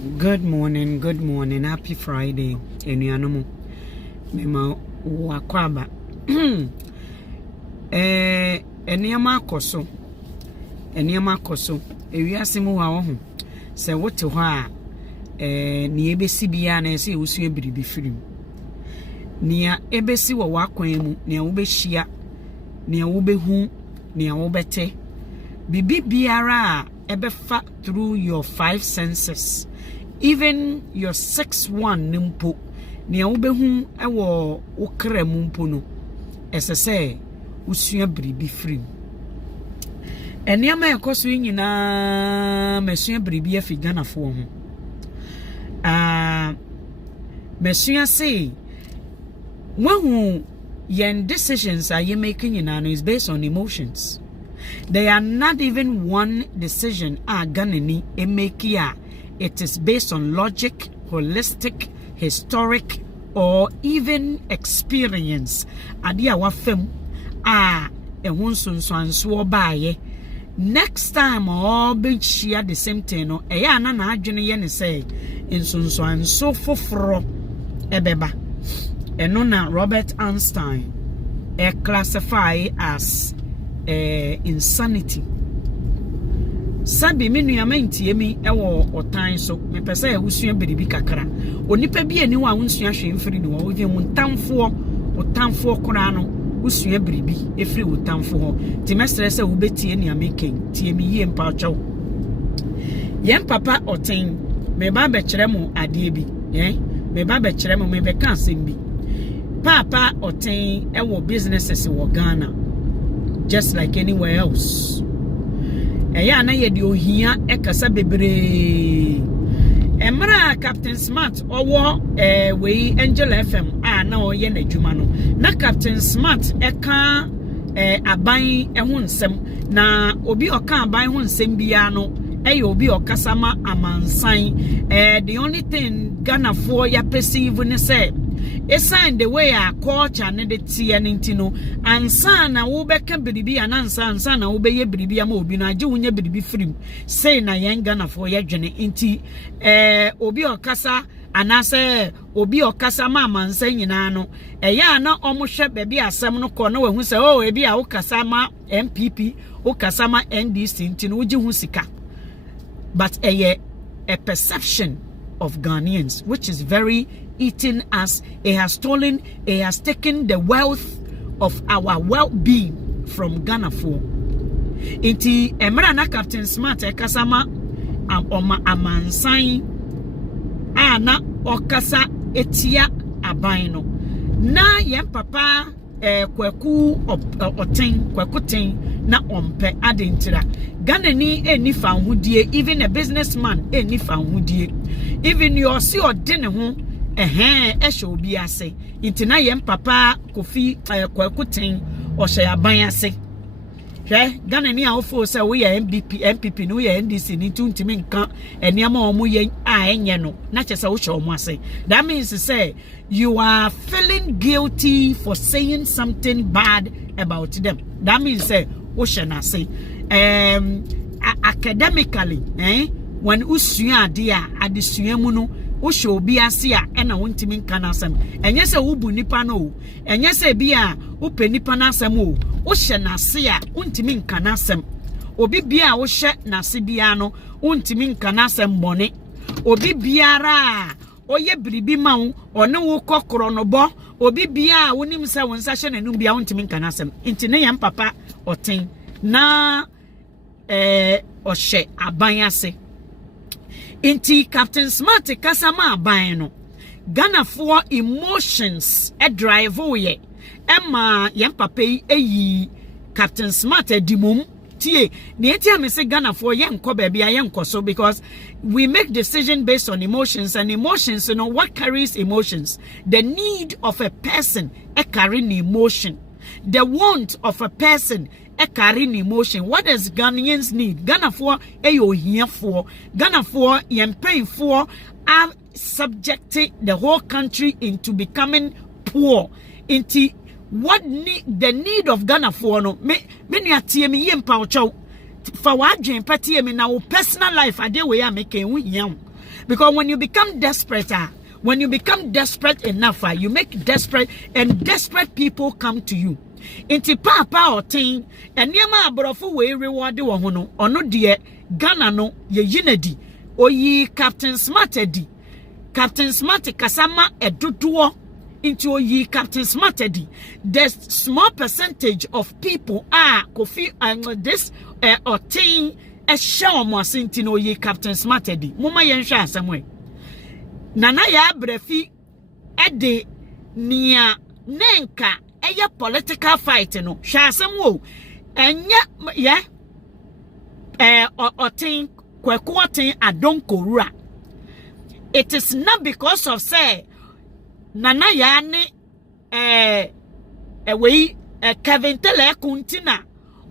Good morning, happy Friday. Enuanom mema wakwaba eniama koso ewiase mu wa ho se wote ho a ni ebesi bia na se wusu ebiribi firim nia ebesi wo wakwan mu nia wo behia nia wo behu nia wo bete bibi biara ebefa through your 5 senses, even your 6-1 nimpo nia wo behu ewo okra mu mpo no esese usua biribi firim eniama ekoso nyina mesua biribi afi Ghanafo ho mesua say when your decisions are you making is based on emotions. They are not even one decision Ghanani make ya. It is based on logic, holistic, historic, or even experience. Adia wafem ehunsunso baye. Next time all be share the same thing no eya na adwene ye ne say insonso foforo ebeba. Eno na Robert Einstein classify as insanity. Sabi menu ya mentie mi ewo otan so me pese ya usua biribi kakra onipa bi ani wa unsua hwe mfiri ni wo vie mu ntamfo kora no usua biribi efiri utamfo ho ti mestre se wo betie ni ameken tie mi yie mpa chawo yen papa oten me ba be kire mu ade bi me ba be kire mu me be kan asem bi papa oten ewo businesses wo Ghana just like anywhere else. Eya na ye di ohia ekasa bebre. Emra Captain Smart owo we Angel FM na oye na dwuma no. Na Captain Smart eka aban ehun nsem na obi oka aban ho nsem bia no eya obi okasama amansan. The only thing Ghanafo ya perceive ne say esign the way our culture ne de tie nintino ansa na wo beka biribi ansa na wo beye biribi ama obi na age wonye biribi firim say na yen Ghanafo ye dwene nti obi okasa anase obi okasa ma amansa nyina no eya na omohwe bebi asem no ko na wahu se ebi a okasa ma MPP okasa ma NDC ntino wogi hu sika but a perception of Ghanaians which is very eating us. It has taken the wealth of our well-being from Ghanafo. Inti emra na Captain Smart ekasama amansan na okasa etia aban no na yen papa kwaku ten na ompe adentira Ghanani eni fa hudie, even a businessman eni fa hudie, even your see or dene ho esho obi ase inti na yem papa kofi kwaku ten o hye aban ase hwe Ghanani a ofo se wo ye MPP no ye NDC ni tuntimi nka eniama omo ye enye no na chese wo hye omo ase. That means say you are feeling guilty for saying something bad about them. That means say wo hye na ase academically when usua ade a adesua mu no wo hye obi ase a na wontimi nka na asem enye se wo bu nipa no enye se bi a wo pe nipa na asem o wo hye na ase a wontimi nka na asem obi bia wo hye na ase bia no wontimi nka na asem bone obi biara oye biribi ma wo one wo kokoro no bo obi bia wonim se wo nsa hye nanum bia wontimi nka na asem nti ne yam papa oten na ohye aban ase inti Captain Smart kasama aban no Ghanafo emotions drive oye emma yem papa yi Captain Smart edimum tie na etia me se Ghanafo ye nko ba bia ye nko so because we make decision based on emotions, and emotions, you know what carries emotions. The need of a person carry an emotion, the want of a person carry an emotion. What does Ghanaians need? Ghanafo eyo here for Ghanafo yem paying for are subjecting the whole country into becoming poor. Into what the need of Ghanafo no me atie me yem pa ocho for what dream party me na personal life ade we are making we yam Because when you become desperate, when you become desperate enough, you make desperate, and desperate people come to you. Inti papa or ting, and yama abrofo we reward the one or no dear Ghana no ye yinedi, or ye Captain Smartedi. Captain Smart Kasama eduduo into ye Captain Smartedi. There's small percentage of people Kofi and this or ting a show more sintino ye Captain Smartedi. Muma yensha somewhere. Nana ya brefi ede nia nenka eye political fight no sha samwo enya ye otin kwaku otin adonkowura. It is not because of say nana ya ne we Kevin Tele kuntina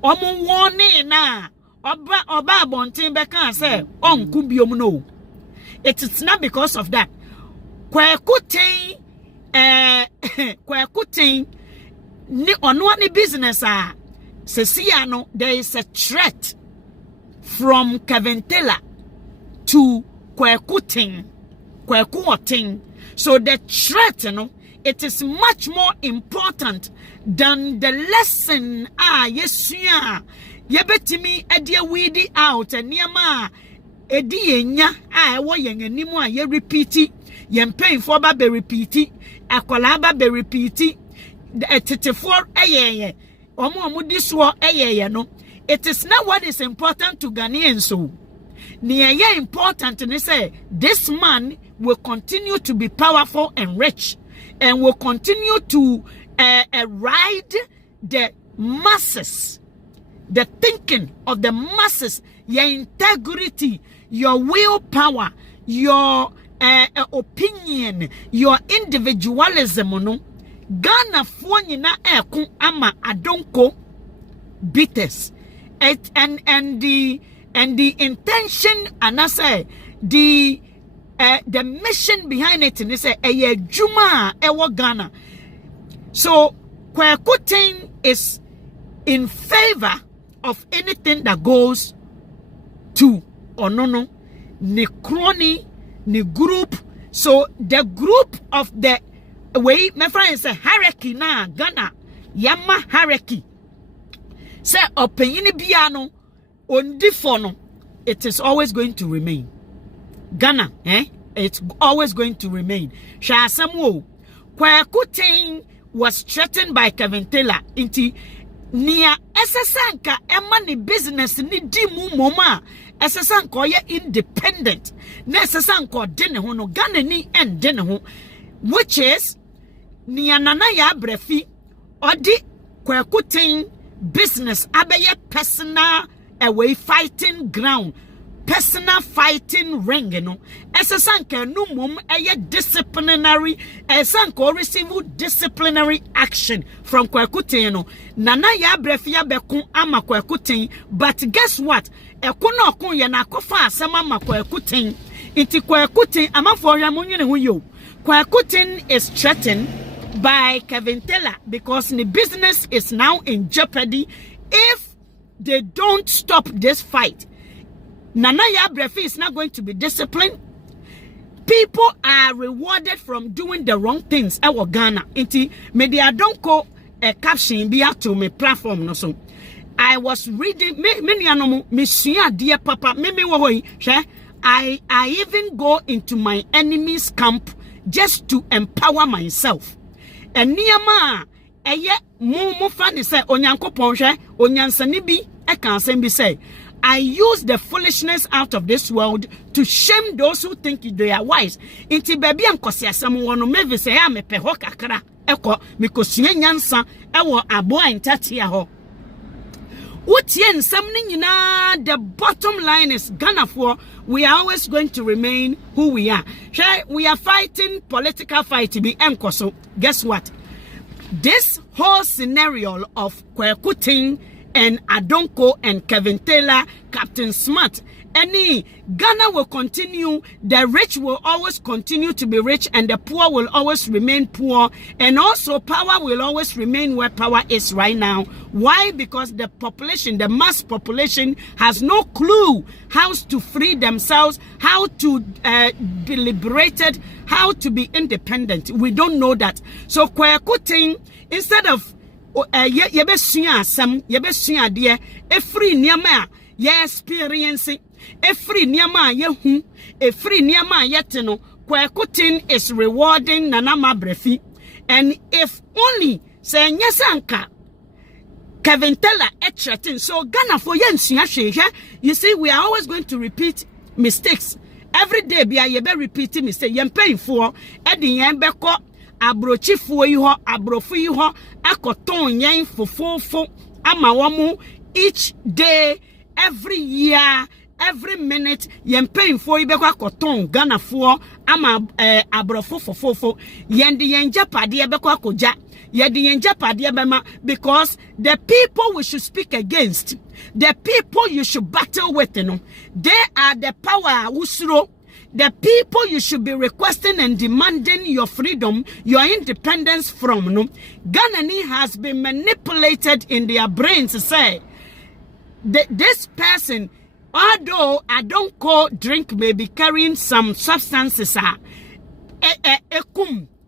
omo woni na oba abontin beka say onku biom no. It is not because of that. Kwakutin ni ono ni business sesia no, there is a threat from Kevin Taylor to Kwakutin. So the threat, it is much more important than the lesson. Yes, yeah. Yebetimi edia weedy out and niama edi yenya ewo yen animu ye repeat yen pain for ba be repeat akola ba be repeat for eyeye omo di so eyeye no. It is not what is important to Ghanaians. So niye important ni say this man will continue to be powerful and rich and will continue to ride the masses, the thinking of the masses, your integrity, your willpower, your opinion, your individualism. No, Ghana for nyina ama adonko bitters, and the intention, and I say the mission behind it, and say a juma ewa Ghana. So Kwakutin is in favor of anything that goes to Onono, ni crony, ni group. So the group of the way my friend is a hierarchy na Ghana, Yama hierarchy. Say opinion biano on difono, it is always going to remain. Ghana, it's always going to remain. Shasamu Kwakutin was threatened by Kevin Taylor inti nia esesanka emani business ni dimu moma esesanka ye independent na esesanka dene ho no Ghana ni dene ho, which is nia nana ya brefi odi Kwakutin business abeye personal away fighting ground, personal fighting ring, esesanka no mum eye disciplinary esanka receive disciplinary action from Kwakutin nana ya brefia beku ama Kwakutin. But guess what, ekono okun ye na kofa asema ama Kwakutin inti Kwakutin amafo hwamunye hu yo. Kwakutin is threatened by Kevin Taylor because the business is now in jeopardy if they don't stop this fight. Nana ya brefi is not going to be disciplined. People are rewarded from doing the wrong things. Ewo Ghana inti media don't call a caption be to me platform no so. I was reading many anomu misuya dear papa meme wo I even go into my enemy's camp just to empower myself. And niyama eye mo fa ni say onyankopon hwe onyansani bi e kan say bi say I use the foolishness out of this world to shame those who think they are wise. Inti baby ankosi asem wo no me say ya me pe ho kakra eko mikosua nyansa ewo abo antati ho. Utie nsem ni nyina, the bottom line is Ghana for we are always going to remain who we are. We are fighting political fight to be enkoso. Guess what? This whole scenario of Kwakutin and Adonko and Kevin Taylor, Captain Smart, Any Ghana will continue, the rich will always continue to be rich, and the poor will always remain poor, and also power will always remain where power is right now. Why? Because the population, the mass population, has no clue how to free themselves, how to be liberated, how to be independent. We don't know that. So kwakuting, instead of yebesua asam, yebesua de every niama ye experiencing, every niama ye hu, every niama yetino, kwakuting is rewarding nanama brefi. And if only say nyasanka Kevin Teller etchetin, so Ghana for yen, you see, we are always going to repeat mistakes. Every day be a be repeating mistake. Yen paying for Eddie yen beko abrochi for you ho, abrofu you ho, akoton yen for ama wamu each day, every year, every minute, yen paying for you beko akoton Ghana for ama abrofu for yen di yen japadi beko akoja. Because the people we should speak against, the people you should battle with, they are the power usro. The people you should be requesting and demanding your freedom, your independence from. Ghanaians has been manipulated in their brains to say this person, although I don't call drink, may be carrying some substances,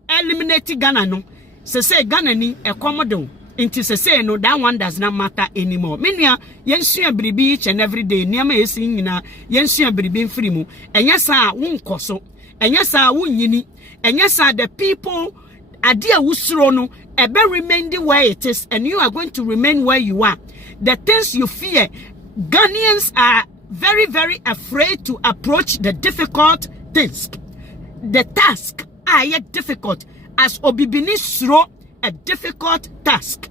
eliminating Ghana no. Say Ghana ni ekomodo inti say no, that one does not matter anymore. Menia yensua bribi each and every day niama esi nyina yensua bribi mfiri mu enya sa wonkoso enya sa wonyini enya sa the people ade awusuro no ebe remain the way it is, and you are going to remain where you are. The things you fear, Ghanaians are very, very afraid to approach the difficult things. The task are yet difficult. As Obibini sro a difficult task.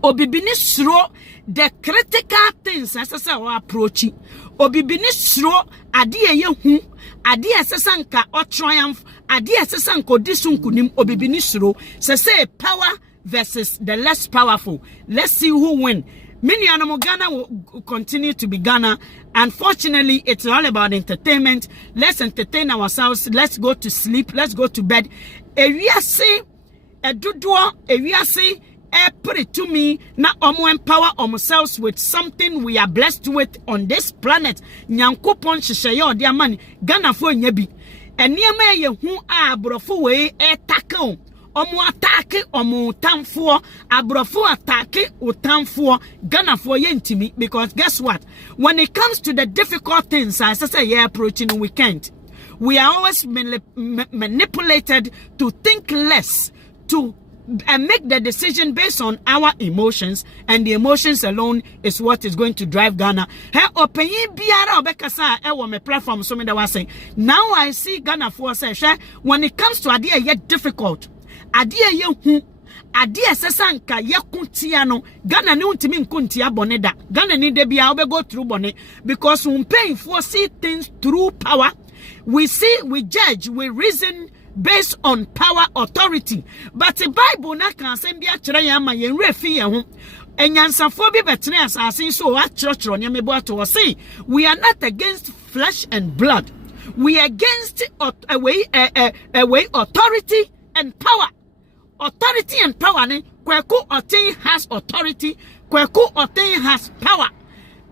Obibini sro the critical things as I say approaching. Obibini sro adie ye hu, adie sesanka or triumph, adie sesanko disunkunim obibini sro. Say power versus the less powerful. Let's see who win. Many animal Ghana will continue to be Ghana. Unfortunately, it's all about entertainment. Let's entertain ourselves. Let's go to sleep. Let's go to bed. Ewiase, eduduo, ewiase, put it to me. Na omo empower ourselves with something we are blessed with on this planet. Nyankopon shishayo dia mani. Ghana fo nyebi. Eniema ye hu abrofo we tackle. Omo atake omo tamfo, abrofo atake utamfo, Ghana for yentimi, because guess what? When it comes to the difficult things, as I say, yeah, approaching, we can't. We are always manipulated to think less, to make the decision based on our emotions, and the emotions alone is what is going to drive Ghana. Hey, openye biara obekasa ewo me platform so me da was saying. Now I see Ghana for say when it comes to idea yet difficult. Adie ye hu adie sesanka ye kuntia no Ghana ne untimi nkuntia bone da Ghana ni de bia we go through bone, because we pay for see things through power. We see, we judge, we reason based on power, authority. But the Bible na kan say bia kire ya ma ye refi ye ho enyansafo bi betene asase so a church ne mebo ato say we are not against flesh and blood. We are against a way authority and power. Authority and power. Kweku Otin has authority. Kweku Otin has power.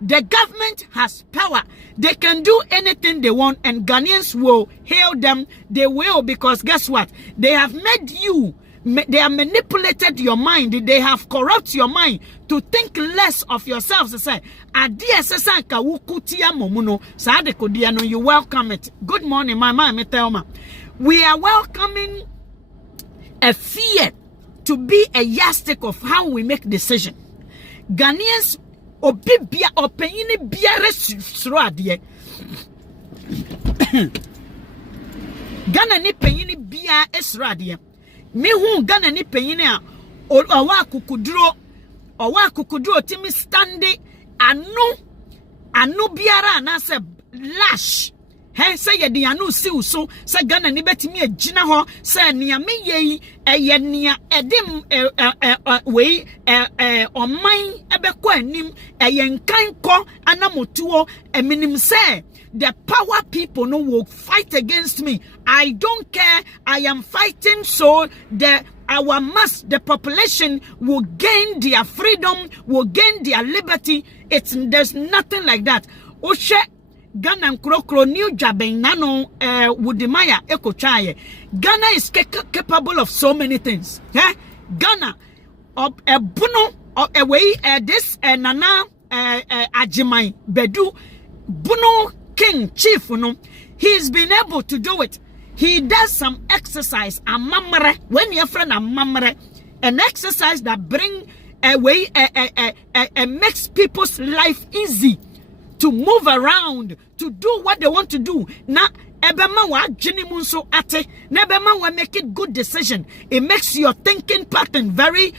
The government has power. They can do anything they want, and Ghanaians will hail them. They will, because guess what? They have made you. They have manipulated your mind. They have corrupted your mind to think less of yourselves. They say, you welcome it. Good morning, my mama. We are welcoming a fear to be a yardstick of how we make decisions. Ghanaians obibia opeyini biare suro ade. Ghana ni penyini bia esuro ade. Me hu Ghana ni penyini a owa kukuduro timi stande anu biara na se lash He say ye de anu si so say Ghana ni betimi agina ho say nea me ye eye nea edim we oman ebekọ anim eye nkan kọ anamotuo eminim say the power people no will fight against me. I don't care. I am fighting so our mass, the population will gain their freedom, will gain their liberty. There's nothing like that. Oshe Ghana krokro new jaben nano wudimaya ekochaye. Ghana is capable of so many things. Ghana buno away this nana ajimai bedu buno king chief he's been able to do it. He does some exercise amamre when your friend amamre, an exercise that bring away makes people's life easy to move around, to do what they want to do. Now ebema wa jinimun so ate nebema wa make it good decision. It makes your thinking pattern very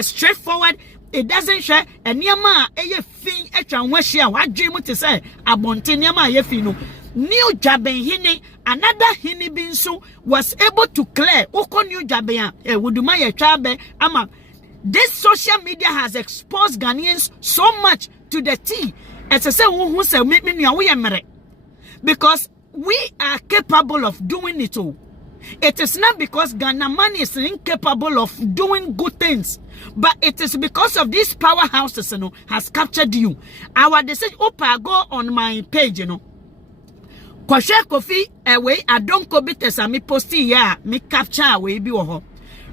straightforward. It doesn't share and yama eye fin etwa nwahia wa dwemu te say abonte yama ye fin no new jaben hini another hini binso was able to clear oko new jaben wuduma ye twabe ama. This social media has exposed Ghanaians so much to the T. As I say, who say me we mere, because we are capable of doing it all. It is not because Ghana man is incapable of doing good things, but it is because of these powerhouses, has captured you. Our decision, go on my page, Kwashe Kofi, away, I don't go bites me posti ya, me capture away be oho.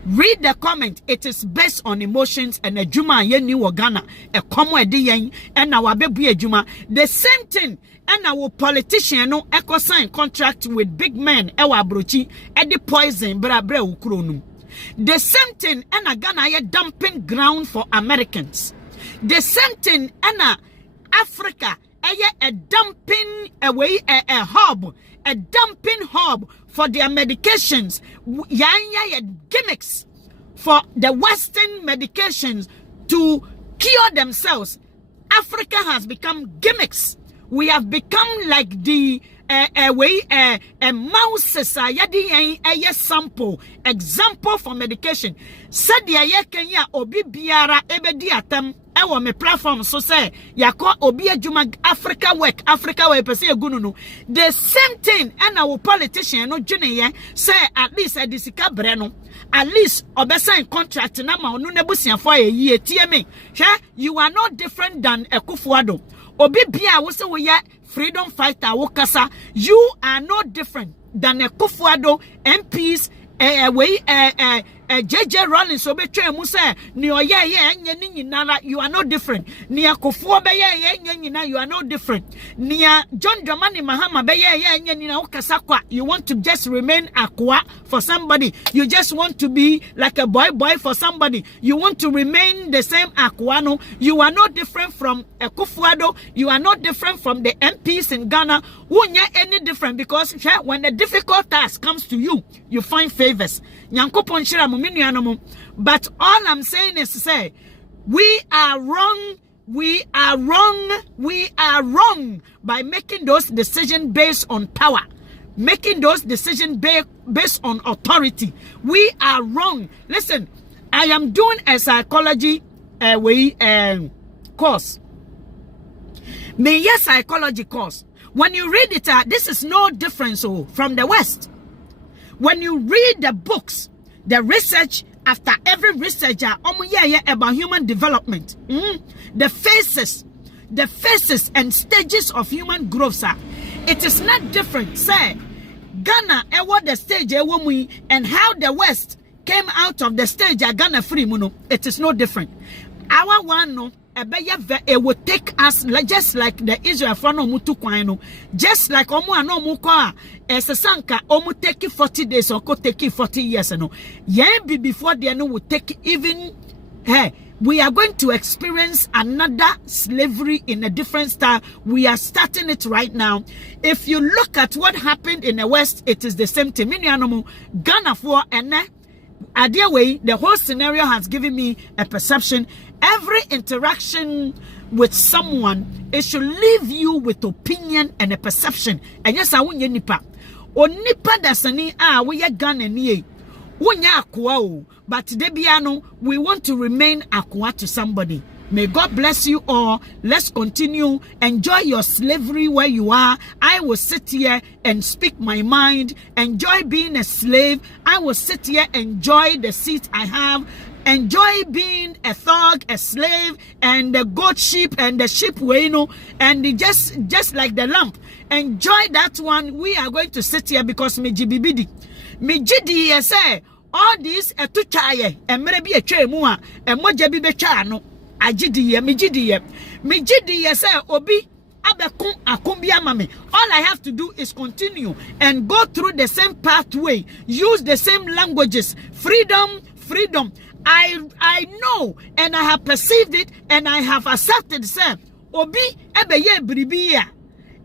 Read the comment. It is based on emotions and a juma yeni Ghana, a common yen and our baby juma. The same thing. And our politician no eco sign contract with big men ewa brochi and the poison brabre ukronu. The same thing and a Ghana dumping ground for Americans. The same thing and Africa a dumping away a hub, a dumping hub for their medications. Gimmicks for the Western medications to cure themselves. Africa has become gimmicks. We have become like the mouse sample example for medication. Said the Kenya obi biara ebedi atam ewo me platform so say yako obi adwuma Africa work pese egunu. The same thing and our politician no dwene say at least edisika bre no at least obesign contract na ma onu nebusiafo ayi tie me. You are not different than Ekufuado. Obi bia wo se wo ye freedom fighter wo kasa. You are not different than Ekufuado MPs JJ Rollins obetwe mu say ni oye enye ni nyinara. You are not different. Ni Akufo be ye enye nyina. You are not different. Ni John Dramani Mahama be ye enye nyina ukasa kwa. You want to just remain akwa for somebody. You just want to be like a boy for somebody. You want to remain the same akwano. You are not different from Ekufuado. You are not different from the MPs in Ghana. Won't any different, because when the difficult task comes to you, you find favors. But all I'm saying is to say, we are wrong by making those decisions based on power, making those decisions based on authority. We are wrong. Listen, I am doing a psychology course. Psychology course. When you read it, this is no different from the West. When you read the books, the research, after every researcher, about human development, the phases and stages of human growth, it is not different. Say, Ghana, what the stage, and how the West came out of the stage, Ghana free, it is no different. Our one, no. It will take us just like the Israel for no mutu kwano, just like omu ano mukwa esesanka omu take 40 days or could take 40 years no. Be before the no will take even we are going to experience another slavery in a different style. We are starting it right now. If you look at what happened in the West, it is the same thing. Ghana for and idea way, the whole scenario has given me a perception. Every interaction with someone, it should leave you with opinion and a perception. And yes, I won't nipa. O nipa dasani we are Ghanaians. Wonya akwa, but debiano, we want to remain akwa to somebody. May God bless you all. Let's continue. Enjoy your slavery where you are. I will sit here and speak my mind. Enjoy being a slave. I will sit here, enjoy the seat I have. Enjoy being a thug, a slave, and the goat sheep and the sheep and just like the lamp. Enjoy that one. We are going to sit here because me jibibidi. Me jidi say all this etuchaye emre bi etwa mu a emoja bi betwa no. Me say obi abekun akumbi amame. All I have to do is continue and go through the same pathway, use the same languages. Freedom. I know and I have perceived it and I have accepted say obi ebeye bribiya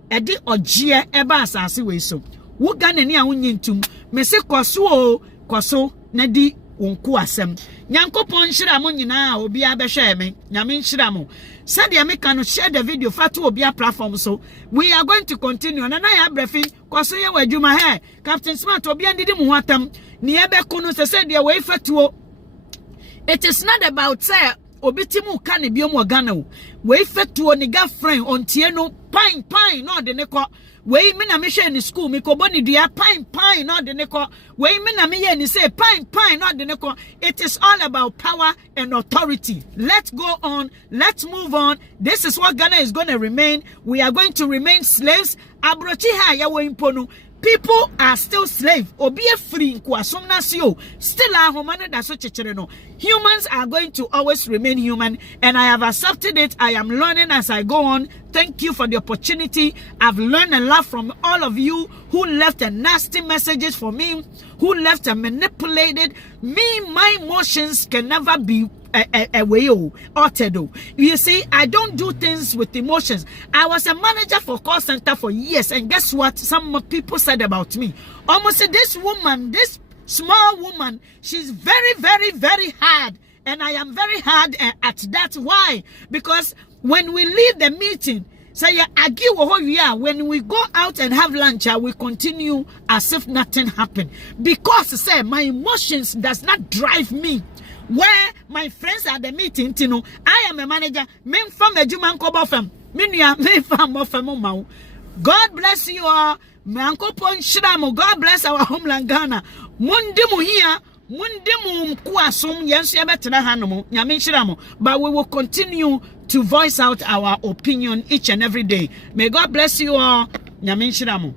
edi ogie eba asase we so. Wo Ghanani a wonyintum me se kwaso na di wonku asem nyankopon hira mo nyina obi abehwe me nyame hira mo said ya make no share the video fatu obi platform so we are going to continue na ya brefi kwaso ye wadwuma he Captain Smart obi andidi mu hatam ne ebeko no se said ya we fatuo. It is not about say obi timu ka ne biom Ghana we fatuo ni girlfriend ontie no pine no de ne ko we me na me hwe ni school me ko boni dua pine no de ne ko we me na me ye ni say pine no de ne ko. It is all about power and authority. Let's go on, let's move on. This is what Ghana is going to remain. We are going to remain slaves. Abrochi ha ya we imponu. People are still slaves. Obi e free nkwasum nasio. Still ahomane da so chechere no. Humans are going to always remain human, and I have accepted it. I am learning as I go on. Thank you for the opportunity. I've learned a lot from all of you who left a nasty messages for me, who left a manipulated me. My emotions can never be a way altered. You see, I don't do things with emotions. I was a manager for call center for years, and guess what? Some people said about me. Almost this woman, this small woman, she's very, very, very hard, and I am very hard at that. Why? Because when we leave the meeting, say argue when we go out and have lunch, we continue as if nothing happened. Because say my emotions does not drive me. Where my friends at the meeting, you know, I am a manager. Men from a Juman Kobofem. Minia, men from Mofemo. God bless you all. Manko Pon Shiramo. God bless our homeland Ghana. Mundimu here. Mundimu Kuasum. Yes, Yabetra Hanomo. Yamin Shiramo. But we will continue to voice out our opinion each and every day. May God bless you all. Yamin Shiramo.